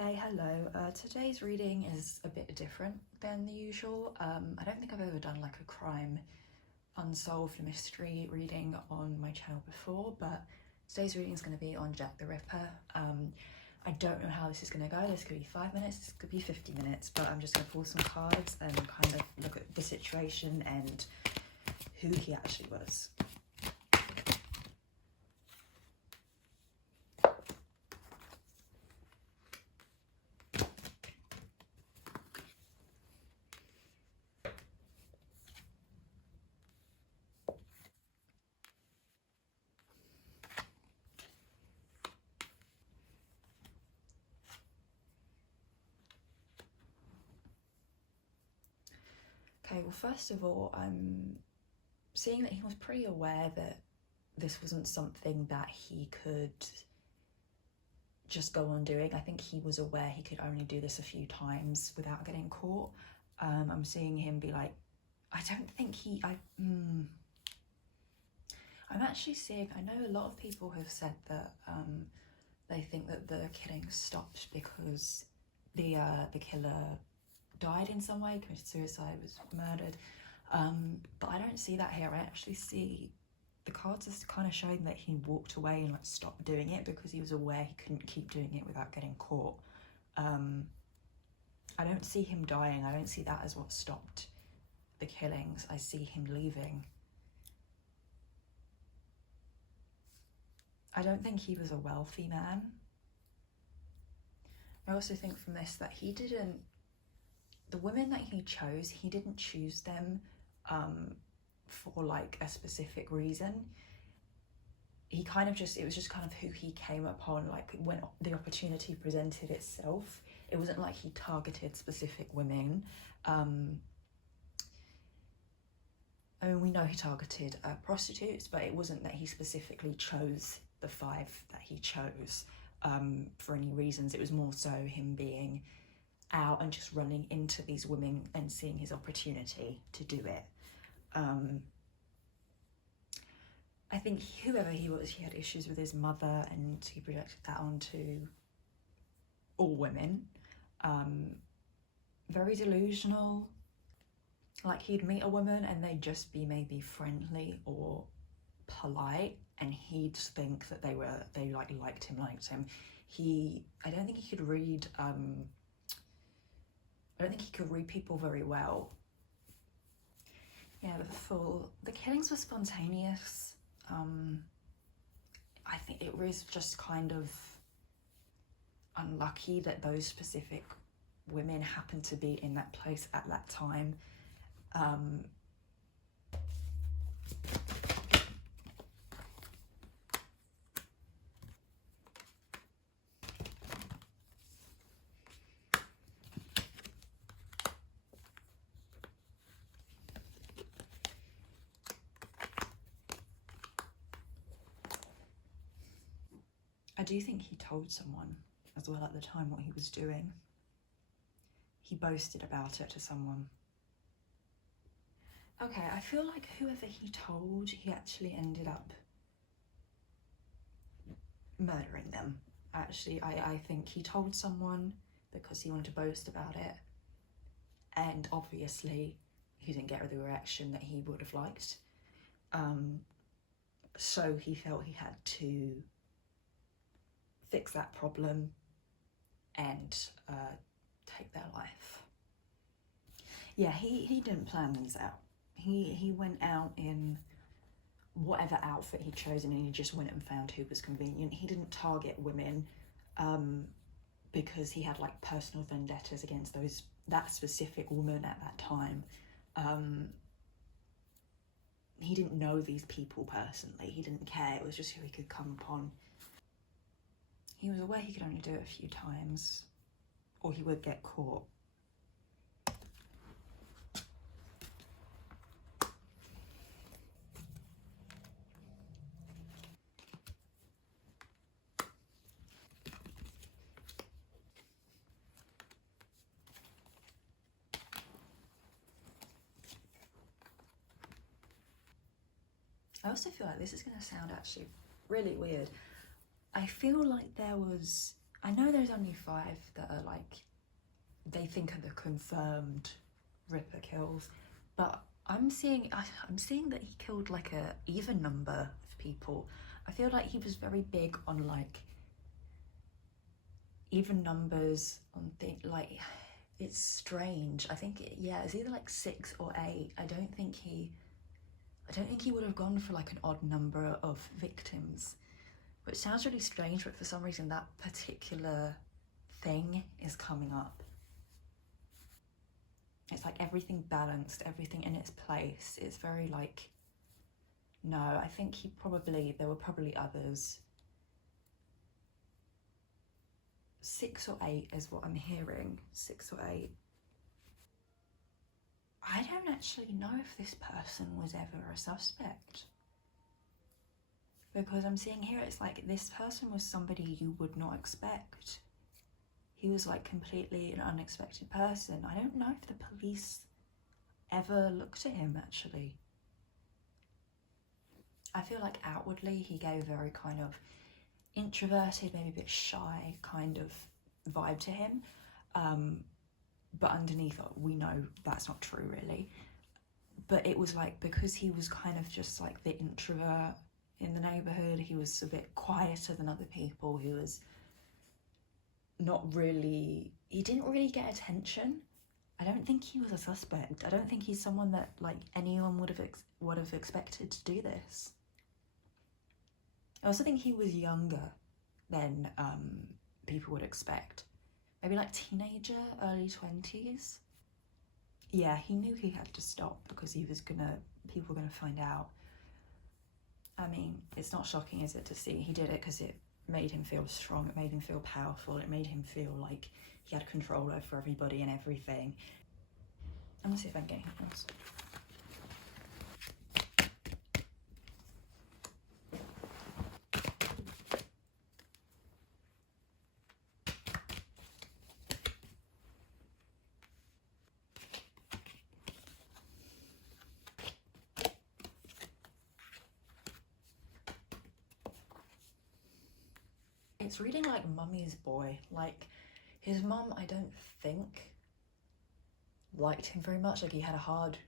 Okay, hello. Today's reading is a bit different than the usual. I don't think I've ever done like a crime unsolved mystery reading on my channel before, but today's reading is going to be on Jack the Ripper. I don't know how this is going to go. This could be 5 minutes, this could be 50 minutes, but I'm just going to pull some cards and kind of look at the situation and who he actually was. Okay, well, first of all, I'm seeing that he was pretty aware that this wasn't something that he could just go on doing. I think he was aware he could only do this a few times without getting caught. I'm seeing him be like, I don't think I'm actually seeing, I know a lot of people have said that they think that the killing stopped because the killer died in some way, committed suicide, was murdered. But I don't see that here. I actually see the cards are kind of showing that he walked away and like stopped doing it because he was aware he couldn't keep doing it without getting caught. I don't see him dying. I don't see that as what stopped the killings. I see him leaving. I don't think he was a wealthy man. I also think from this that the women that he chose, he didn't choose them for like a specific reason. He kind of it was just kind of who he came upon, like when the opportunity presented itself. It wasn't like he targeted specific women. I mean, we know he targeted prostitutes, but it wasn't that he specifically chose the 5 that he chose for any reasons. It was more so him being out and just running into these women and seeing his opportunity to do it. I think whoever he was, he had issues with his mother and he projected that onto all women. Very delusional. Like he'd meet a woman and they'd just be maybe friendly or polite and he'd think that they liked him. I don't think he could read I don't think he could read people very well. Yeah, the killings were spontaneous. I think it was just kind of unlucky that those specific women happened to be in that place at that time. I do think he told someone as well at the time what he was doing. He boasted about it to someone. Okay, I feel like whoever he told, he actually ended up murdering them. Actually, I think he told someone because he wanted to boast about it. And obviously, he didn't get the reaction that he would have liked. So he felt he had to fix that problem and take their life. Yeah, he didn't plan these out. He went out in whatever outfit he'd chosen and he just went and found who was convenient. He didn't target women because he had like personal vendettas against that specific woman at that time. He didn't know these people personally. He didn't care. It was just who he could come upon. He was aware he could only do it a few times or he would get caught. I also feel like this is going to sound actually really weird. I feel like there was I know there's only 5 that are like, they think are the confirmed Ripper kills, but I'm seeing that he killed like a even number of people. I feel like he was very big on like even numbers on like, it's strange. I think yeah, it's either like 6 or 8. I don't think he would have gone for like an odd number of victims, which sounds really strange, but for some reason that particular thing is coming up. It's like everything balanced, everything in its place. It's very like, no, I think there were probably others. 6 or 8 is what I'm hearing, 6 or 8. I don't actually know if this person was ever a suspect. Because I'm seeing here, it's like this person was somebody you would not expect. He was like completely an unexpected person. I don't know if the police ever looked at him actually. I feel like outwardly he gave a very kind of introverted, maybe a bit shy kind of vibe to him. But underneath, we know that's not true really. But it was like, because he was kind of just like the introvert in the neighborhood, he was a bit quieter than other people. He was he didn't really get attention. I don't think he was a suspect. I don't think he's someone that like anyone would have expected to do this. I also think he was younger than people would expect. Maybe like teenager, early 20s. Yeah, he knew he had to stop because people were gonna find out. I mean, it's not shocking, is it, to see he did it because it made him feel strong, it made him feel powerful, it made him feel like he had control over everybody and everything. I'm gonna see if I can get anything else. It's reading like Mummy's Boy. Like, his mum, I don't think liked him very much. Like, he had a hard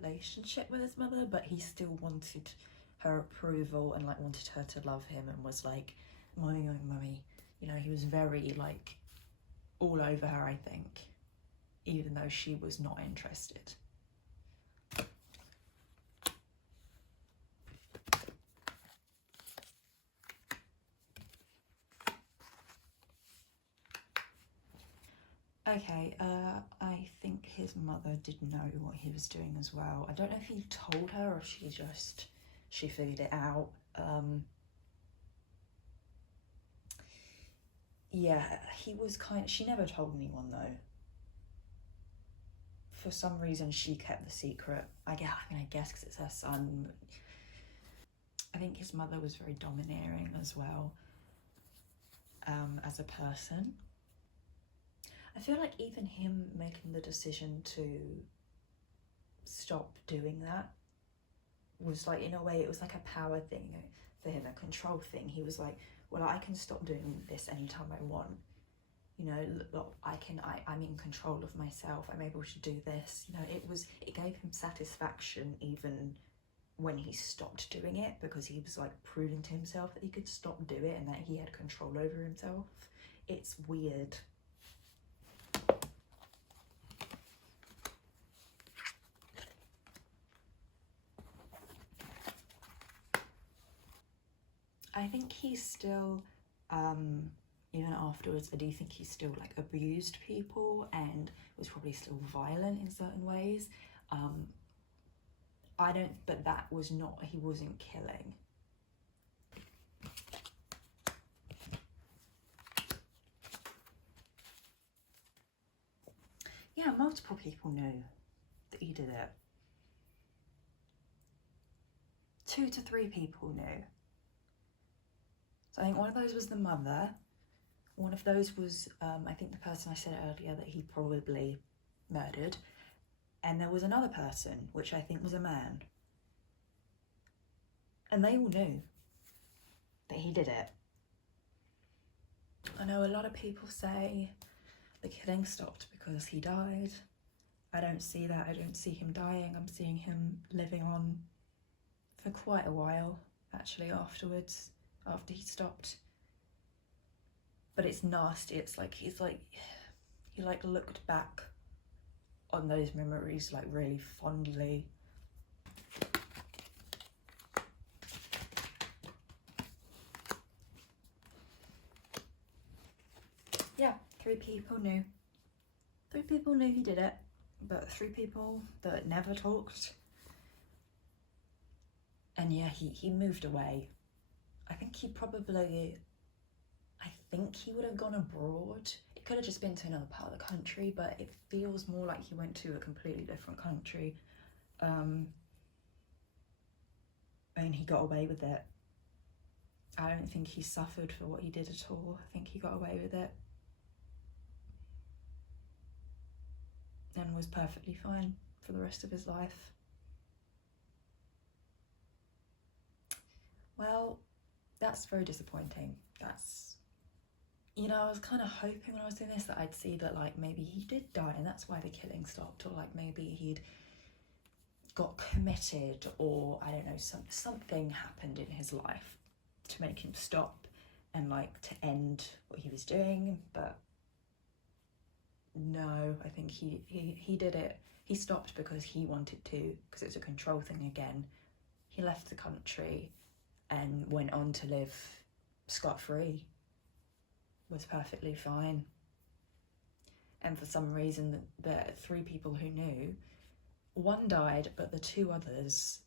relationship with his mother, but he still wanted her approval and like wanted her to love him and was like, mummy, mummy, mummy. You know, he was very like all over her, I think, even though she was not interested. Okay, I think his mother did know what he was doing as well. I don't know if he told her or she figured it out. Yeah, she never told anyone though. For some reason she kept the secret. I guess because it's her son. I think his mother was very domineering as well, as a person. I feel like even him making the decision to stop doing that was like, in a way, it was like a power thing for him, a control thing. He was like, well, I can stop doing this anytime I want. You know, look, I'm in control of myself. I'm able to do this. You know, it gave him satisfaction even when he stopped doing it, because he was like proving to himself that he could stop do it and that he had control over himself. It's weird. I think he's still, even afterwards, I do think he still like abused people and was probably still violent in certain ways. But that was not, he wasn't killing. Yeah, multiple people knew that he did it. 2 to 3 people knew. So I think one of those was the mother. One of those was, I think, the person I said earlier that he probably murdered. And there was another person, which I think was a man. And they all knew that he did it. I know a lot of people say the killing stopped because he died. I don't see that. I don't see him dying. I'm seeing him living on for quite a while, actually, afterwards, after he stopped. But it's nasty. It's like he looked back on those memories like really fondly. Yeah, 3 people knew. 3 people knew he did it, but 3 people that never talked. And yeah, he moved away. I think he would have gone abroad. It could have just been to another part of the country, but it feels more like he went to a completely different country. And he got away with it. I don't think he suffered for what he did at all. I think he got away with it and was perfectly fine for the rest of his life. Well, that's very disappointing. I was kind of hoping when I was doing this that I'd see that like maybe he did die and that's why the killing stopped, or like maybe he'd got committed, or I don't know, something happened in his life to make him stop and like to end what he was doing. But no, I think he did it. He stopped because he wanted to, because it's a control thing again. He left the country and went on to live scot-free, was perfectly fine. And for some reason, the 3 people who knew, 1 died, but the 2 others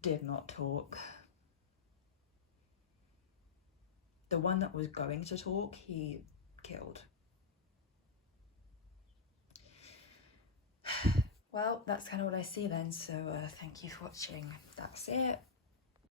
did not talk. The one that was going to talk, he killed. Well, that's kind of what I see then, so thank you for watching. That's it.